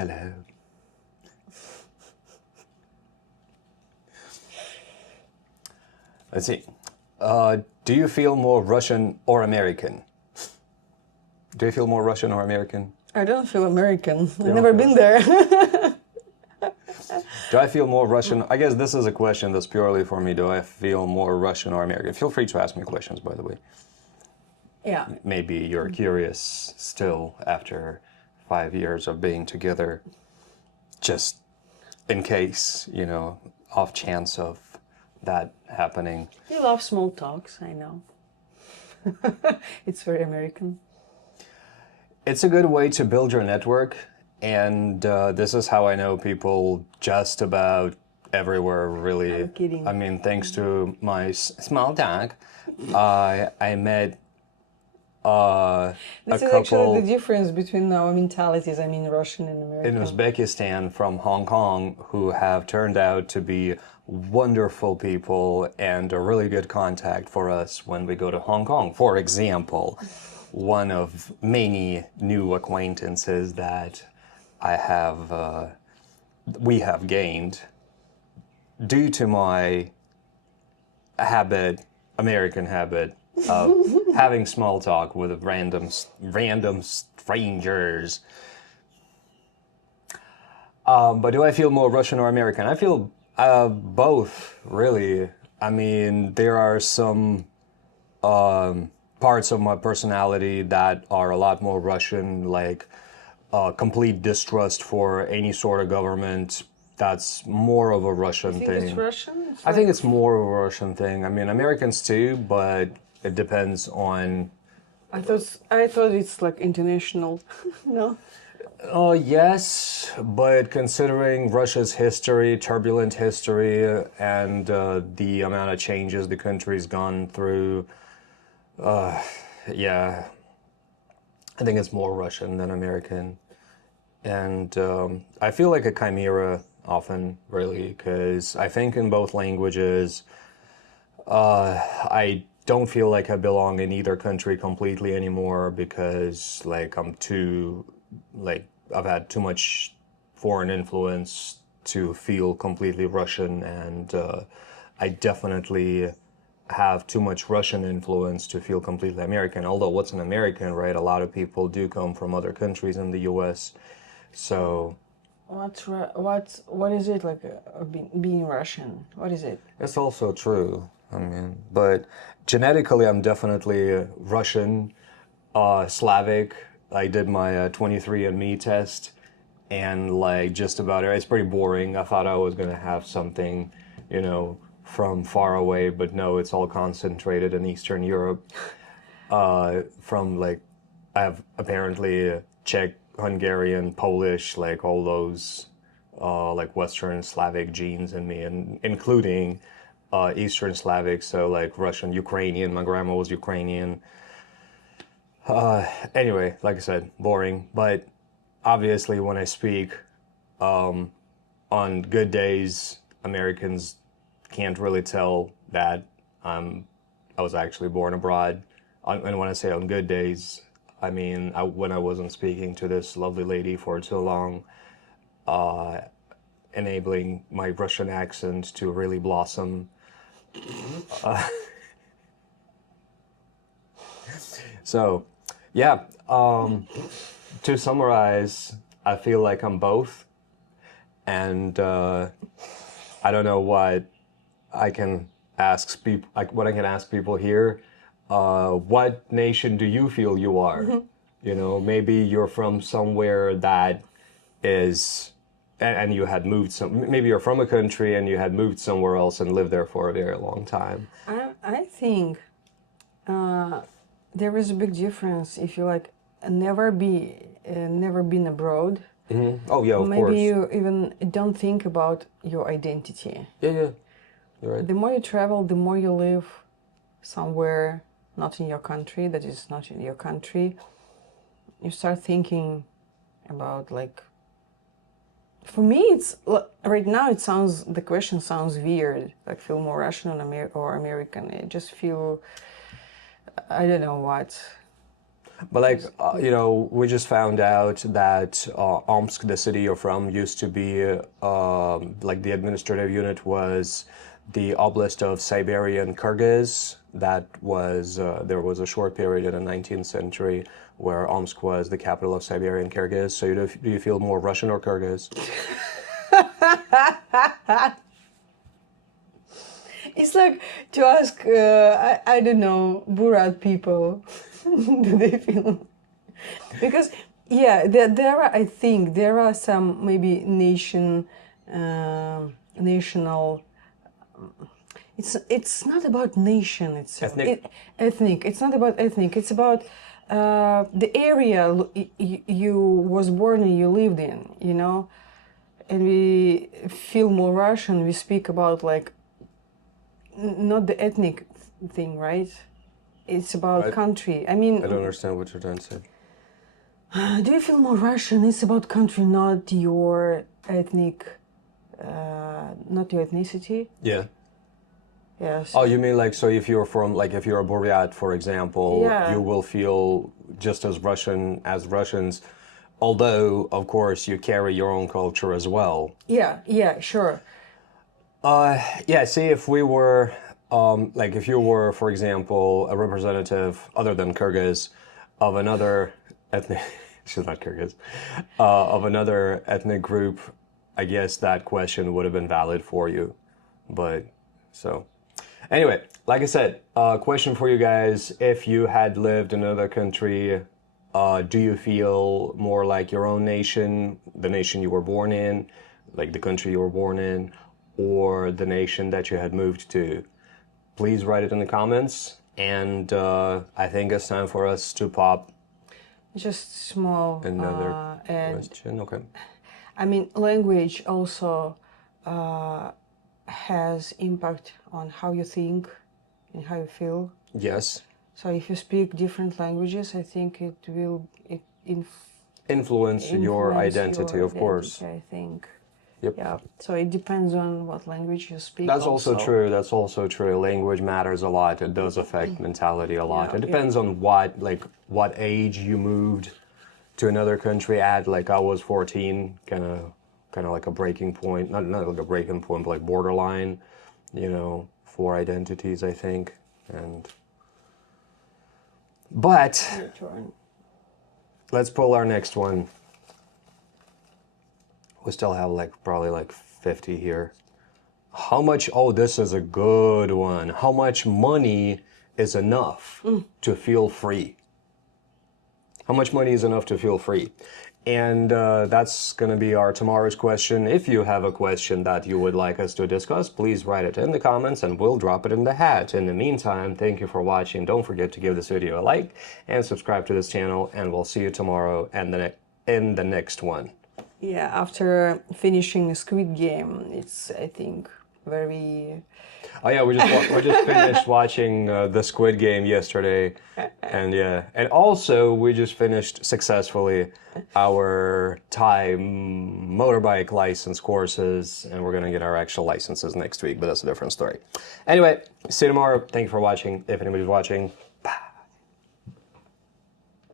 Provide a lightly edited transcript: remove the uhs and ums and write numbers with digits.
Hello. Let's see. Do you feel more Russian or American? Do you feel more Russian or American? I don't feel American. I've don't never feel been there. Do I feel more Russian? I guess this is a question that's purely for me. Do I feel more Russian or American? Feel free to ask me questions, by the way. Yeah. Maybe you're curious still after 5 years of being together, just in case, off chance of that happening. You love small talks, I know. It's very American. It's a good way to build your network, and this is how I know people just about everywhere, really. I'm kidding. I mean, thanks to my small talk, I met This a is actually couple the difference between our mentalities, I mean Russian and in American. Uzbekistan from Hong Kong who have turned out to be wonderful people and a really good contact for us when we go to Hong Kong. For example, one of many new acquaintances that we have gained due to my American habit of having small talk with random strangers. But do I feel more Russian or American? I feel both, really. I mean, there are some parts of my personality that are a lot more Russian, like complete distrust for any sort of government. That's more of a Russian You think thing. it's Russian? I think it's more of a Russian thing. I mean, Americans too, but it depends on. I thought it's like international. No? Yes, but considering Russia's history, turbulent history, and the amount of changes the country's gone through, yeah, I think it's more Russian than American. And I feel like a chimera often, really, because I think in both languages, I don't feel like I belong in either country completely anymore because, like, I've had too much foreign influence to feel completely Russian, and I definitely have too much Russian influence to feel completely American. Although, what's an American, right? A lot of people do come from other countries in the U.S., so. What is it like being Russian? What is it? It's also true. I mean, but genetically, I'm definitely Russian, Slavic. I did my 23andMe test, and like just about it. It's pretty boring. I thought I was gonna have something, from far away, but no, it's all concentrated in Eastern Europe. From like, I have apparently Czech, Hungarian, Polish, like all those, like Western Slavic genes in me, and including Eastern Slavic, so like Russian, Ukrainian. My grandma was Ukrainian. Anyway, like I said, boring. But obviously, when I speak, on good days, Americans can't really tell that I was actually born abroad. And when I say on good days, I mean when I wasn't speaking to this lovely lady for too long, enabling my Russian accent to really blossom. So, yeah, to summarize, I feel like I'm both, and I don't know what I can ask people. Like what I can ask people here. What nation do you feel you are? Maybe you're from somewhere that is, and you had moved maybe you're from a country and you had moved somewhere else and lived there for a very long time. I think there is a big difference if you like never been abroad. Mm-hmm. Oh yeah, of Maybe course. you even don't think about your identity. Yeah, you're right. The more you travel, the more you live somewhere not in your country, that is not in your country, you start thinking about like. For me, it's right now. The question sounds weird. Like feel more Russian or American. I just feel, I don't know what. But like, we just found out that Omsk, the city you're from, used to be like the administrative unit was the Oblast of Siberian Kyrgyz. That was there was a short period in the 19th century where Omsk was the capital of Siberian Kyrgyz. So do you feel more Russian or Kyrgyz? It's like to ask, I don't know, Burat people, do they feel? Because, yeah, there are, I think, there are some maybe national. It's not about nation itself. Ethnic? Ethnic. It's not about ethnic. It's about the area you was born and you lived in. And we feel more Russian. We speak about like not the ethnic thing, right? It's about country. I mean, I don't understand what you're trying to say. do you feel more Russian? It's about country, not your ethnic, not your ethnicity. Yeah. Yes. Oh, you mean like, so if you're from, like, if you're a Buryat, for example, Yeah. you will feel just as Russian as Russians, although, of course, you carry your own culture as well. Yeah, sure. Yeah, see, if we were, like, if you were, for example, a representative, other than Kyrgyz, of another ethnic, she's not Kyrgyz, of another ethnic group, I guess that question would have been valid for you. But, so. Anyway, like I said, question for you guys. If you had lived in another country, do you feel more like your own nation, the nation you were born in, like the country you were born in, or the nation that you had moved to? Please write it in the comments. And I think it's time for us to pop Just small. another And question. Okay. I mean, language also has impact on how you think and how you feel. Yes. So if you speak different languages, I think it will Influence your identity, of course. I think. Yep. Yeah. So it depends on what language you speak. That's also true. That's also true. Language matters a lot. It does affect mentality a lot. Yeah, It depends on what age you moved to another country at. Like I was 14, kind of like a breaking point. Not like a breaking point, but like borderline, for identities, I think. But Your turn. let's pull our next one. We still have probably 50 here. How much, oh, this is a good one. How much money is enough to feel free? How much money is enough to feel free? And that's going to be our tomorrow's question. If you have a question that you would like us to discuss, please write it in the comments and we'll drop it in the hat. In the meantime, thank you for watching. Don't forget to give this video a like and subscribe to this channel, and we'll see you tomorrow and in the next one. Yeah, after finishing Squid Game, it's, I think, very... Oh yeah, we just finished watching the Squid Game yesterday, and yeah, and also we just finished successfully our Thai motorbike license courses, and we're gonna get our actual licenses next week, but that's a different story. Anyway, see you tomorrow. Thank you for watching. If anybody's watching,